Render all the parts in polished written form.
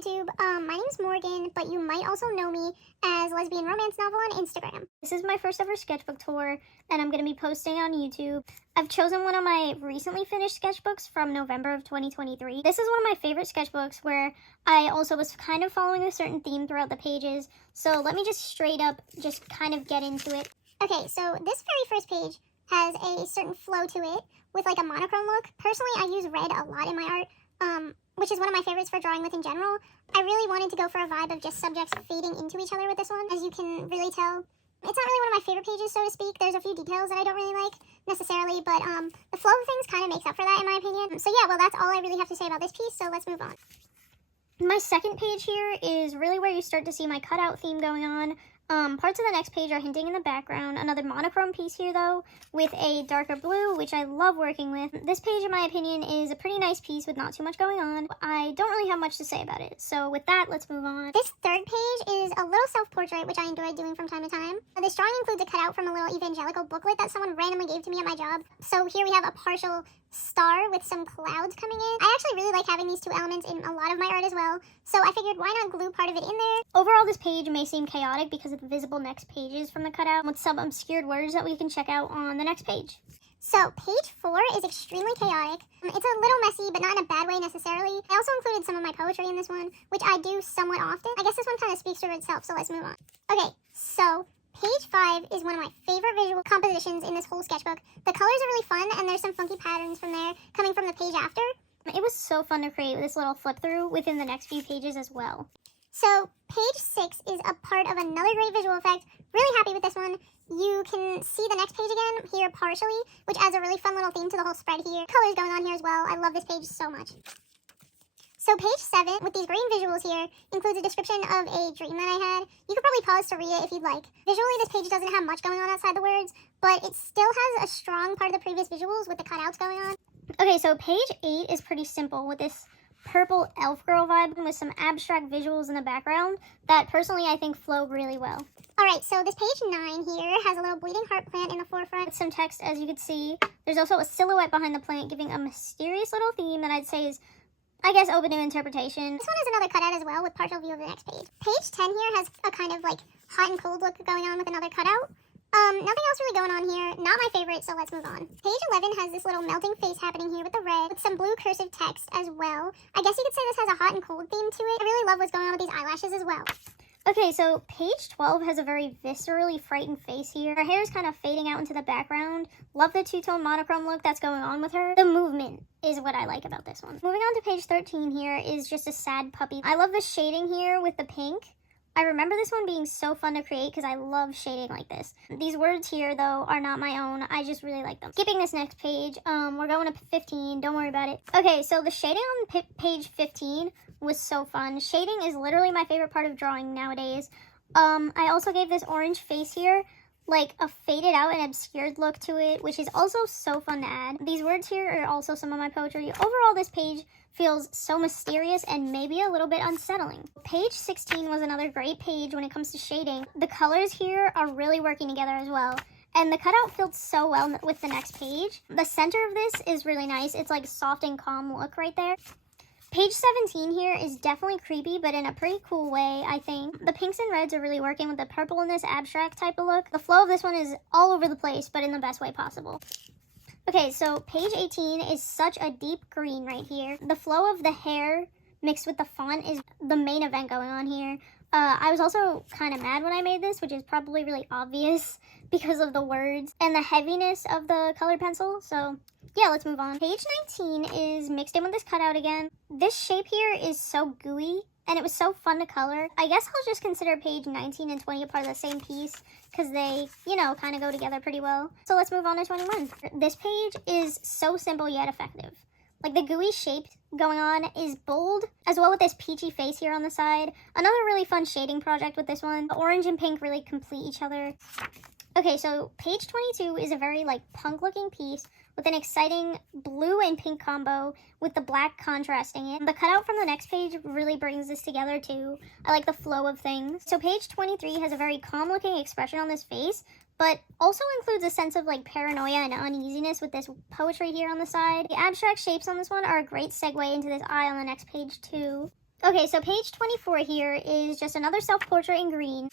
YouTube. My name's Morgan, but you might also know me as Lesbian Romance Novel on Instagram. This is my first ever sketchbook tour, and I'm going to be posting on YouTube. I've chosen one of my recently finished sketchbooks from November of 2023. This is one of my favorite sketchbooks where I also was kind of following a certain theme throughout the pages, so let me just straight up just kind of get into it. Okay, so this very first page has a certain flow to it with like a monochrome look. Personally, I use red a lot in my art, which is one of my favorites for drawing with in general. I really wanted to go for a vibe of just subjects fading into each other with this one. As you can really tell, it's not really one of my favorite pages, so to speak. There's a few details that I don't really like necessarily, but the flow of things kind of makes up for that in my opinion. So yeah, well, that's all I really have to say about this piece, so let's move on. My second page here is really where you start to see my cutout theme going on. Parts of the next page are hinting in the background. Another monochrome piece here, though, with a darker blue, which I love working with. This page, in my opinion, is a pretty nice piece with not too much going on. I don't really have much to say about it. So with that, let's move on. This third page is a little self-portrait, which I enjoy doing from time to time. This drawing includes a cutout from a little evangelical booklet that someone randomly gave to me at my job. So here we have a partial star with some clouds coming in. I actually really like having these two elements in a lot of my art as well, so I figured why not glue part of it in there. Overall, this page may seem chaotic because of the visible next pages from the cutout with some obscured words that we can check out on the next page. So page 4 is extremely chaotic. It's a little messy, but not in a bad way necessarily. I also included some of my poetry in this one, which I do somewhat often. I guess this one kind of speaks for itself, so let's move on. Okay, so page 5 is one of my favorite visual compositions in this whole sketchbook. The colors are really fun, and there's some funky patterns from there coming from the page after. It was so fun to create this little flip through within the next few pages as well. So page 6 is a part of another great visual effect. Really happy with this one. You can see the next page again here partially, which adds a really fun little theme to the whole spread here. Colors going on here as well. I love this page so much. So page 7, with these green visuals here, includes a description of a dream that I had. You could probably pause to read it if you'd like. Visually, this page doesn't have much going on outside the words, but it still has a strong part of the previous visuals with the cutouts going on. Okay, so page 8 is pretty simple with this purple elf girl vibe with some abstract visuals in the background that personally I think flow really well. Alright, so this page 9 here has a little bleeding heart plant in the forefront with some text, as you can see. There's also a silhouette behind the plant giving a mysterious little theme that I'd say is, I guess, open to interpretation. This one is another cutout as well with partial view of the next page. Page 10 here has a kind of like hot and cold look going on with another cutout. Nothing else really going on here. Not my favorite, so let's move on. Page 11 has this little melting face happening here with the red, with some blue cursive text as well. I guess you could say this has a hot and cold theme to it. I really love what's going on with these eyelashes as well. Okay, so page 12 has a very viscerally frightened face here. Her hair is kind of fading out into the background. Love the two-tone monochrome look that's going on with her. The movement is what I like about this one. Moving on to page 13 here is just a sad puppy. I love the shading here with the pink. I remember this one being so fun to create because I love shading like this. These words here, though, are not my own. I just really like them. Skipping this next page, we're going to 15. Don't worry about it. Okay, so the shading on page 15 was so fun. Shading is literally my favorite part of drawing nowadays. I also gave this orange face here like a faded out and obscured look to it, which is also so fun to add. These words here are also some of my poetry. Overall, this page feels so mysterious and maybe a little bit unsettling. Page 16 was another great page when it comes to shading. The colors here are really working together as well. And the cutout filled so well with the next page. The center of this is really nice. It's like a soft and calm look right there. Page 17 here is definitely creepy, but in a pretty cool way, I think. The pinks and reds are really working with the purple in this abstract type of look. The flow of this one is all over the place, but in the best way possible. Okay, so page 18 is such a deep green right here. The flow of the hair mixed with the font is the main event going on here. I was also kind of mad when I made this, which is probably really obvious because of the words and the heaviness of the colored pencil. So yeah, let's move on. Page 19 is mixed in with this cutout again. This shape here is so gooey and it was so fun to color. I guess I'll just consider page 19 and 20 a part of the same piece because they, you know, kind of go together pretty well. So let's move on to 21. This page is so simple yet effective. Like the gooey shape going on is bold, as well with this peachy face here on the side. Another really fun shading project with this one. The orange and pink really complete each other. Okay, so page 22 is a very like punk looking piece with an exciting blue and pink combo with the black contrasting it. The cutout from the next page really brings this together too. I like the flow of things. So page 23 has a very calm looking expression on this face, but also includes a sense of like paranoia and uneasiness with this poetry here on the side. The abstract shapes on this one are a great segue into this eye on the next page too. Okay, so page 24 here is just another self-portrait in green.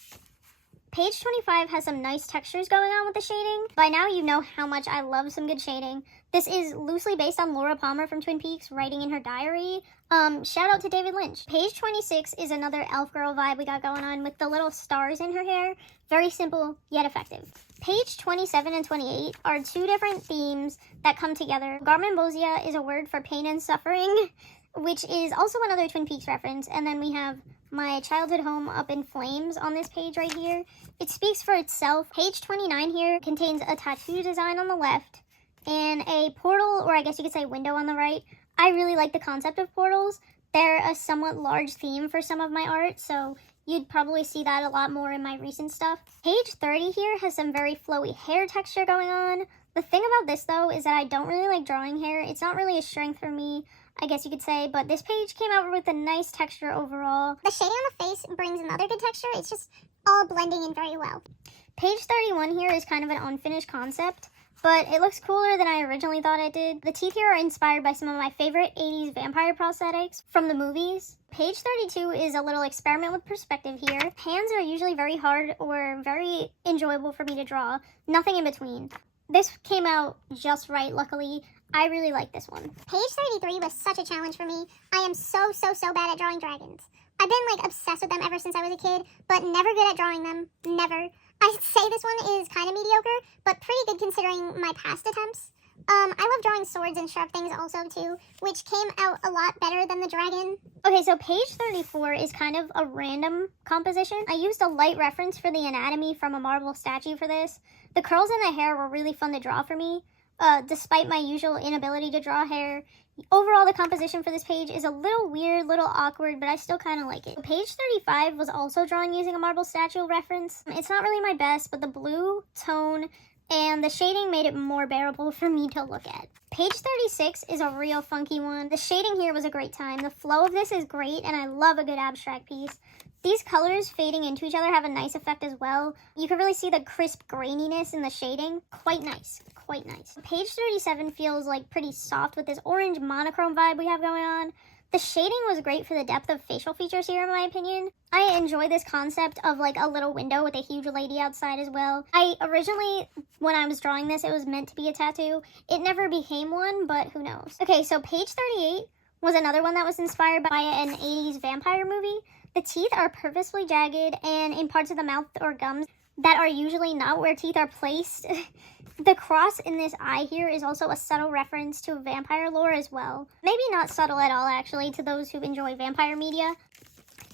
Page 25 has some nice textures going on with the shading. By now you know how much I love some good shading. This is loosely based on Laura Palmer from Twin Peaks writing in her diary. Shout out to David Lynch. Page 26 is another elf girl vibe we got going on with the little stars in her hair. Very simple, yet effective. Page 27 and 28 are two different themes that come together. Garmonbozia is a word for pain and suffering, which is also another Twin Peaks reference. And then we have my childhood home up in flames on this page right here. It speaks for itself. Page 29 here contains a tattoo design on the left and a portal, or I guess you could say window, on the right. I really like the concept of portals. They're a somewhat large theme for some of my art, so you'd probably see that a lot more in my recent stuff. Page 30 here has some very flowy hair texture going on. The thing about this, though, is that I don't really like drawing hair. It's not really a strength for me, I guess you could say, but this page came out with a nice texture overall. The shading on the face brings another good texture. It's just all blending in very well. Page 31 here is kind of an unfinished concept, but it looks cooler than I originally thought it did. The teeth here are inspired by some of my favorite 80s vampire prosthetics from the movies. Page 32 is a little experiment with perspective here. Hands are usually very hard or very enjoyable for me to draw. Nothing in between. This came out just right, luckily. I really like this one. Page 33 was such a challenge for me. I am so bad at drawing dragons. I've been obsessed with them ever since I was a kid, but never good at drawing them. Never. I'd say this one is kind of mediocre, but pretty good considering my past attempts. I love drawing swords and sharp things also too, which came out a lot better than the dragon. Okay, so page 34 is kind of a random composition. I used a light reference for the anatomy from a marble statue for this. The curls in the hair were really fun to draw for me. Despite my usual inability to draw hair, overall the composition for this page is a little weird, little awkward, but I still kind of like it. Page 35 was also drawn using a marble statue reference. It's not really my best, but the blue tone and the shading made it more bearable for me to look at. Page 36 is a real funky one. The shading here was a great time. The flow of this is great, and I love a good abstract piece. These colors fading into each other have a nice effect as well. You can really see the crisp graininess in the shading. Quite nice, quite nice. Page 37 feels pretty soft with this orange monochrome vibe we have going on. The shading was great for the depth of facial features here, in my opinion. I enjoy this concept of a little window with a huge lady outside as well. I originally, when I was drawing this, it was meant to be a tattoo. It never became one, but who knows. Okay, so page 38 was another one that was inspired by an 80s vampire movie. The teeth are purposefully jagged and in parts of the mouth or gums that are usually not where teeth are placed. The cross in this eye here is also a subtle reference to vampire lore as well. Maybe not subtle at all, actually, to those who enjoy vampire media.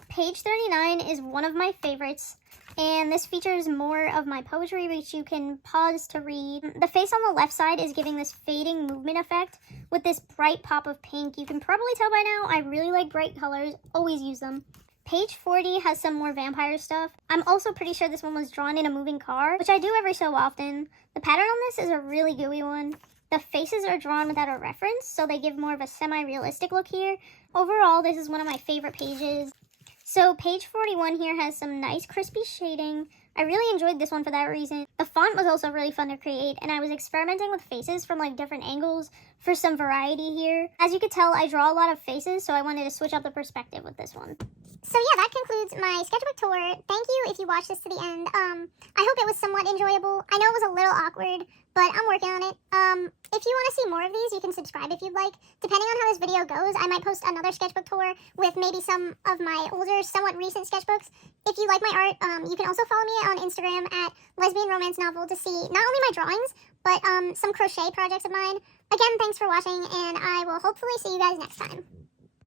Page 39 is one of my favorites, and this features more of my poetry, which you can pause to read. The face on the left side is giving this fading movement effect with this bright pop of pink. You can probably tell by now I really like bright colors, always use them. Page 40 has some more vampire stuff. I'm also pretty sure this one was drawn in a moving car, which I do every so often. The pattern on this is a really gooey one. The faces are drawn without a reference, so they give more of a semi-realistic look here. Overall, this is one of my favorite pages. So page 41 here has some nice crispy shading. I really enjoyed this one for that reason. The font was also really fun to create, and I was experimenting with faces from different angles for some variety here. As you could tell, I draw a lot of faces, so I wanted to switch up the perspective with this one. So yeah, that concludes my sketchbook tour. Thank you if you watched this to the end. I hope it was somewhat enjoyable. I know it was a little awkward, but I'm working on it. If you want to see more of these, you can subscribe if you'd like. Depending on how this video goes, I might post another sketchbook tour with maybe some of my older, somewhat recent sketchbooks. If you like my art, you can also follow me on Instagram at Lesbian Romance Novel to see not only my drawings, but some crochet projects of mine. Again, thanks for watching, and I will hopefully see you guys next time.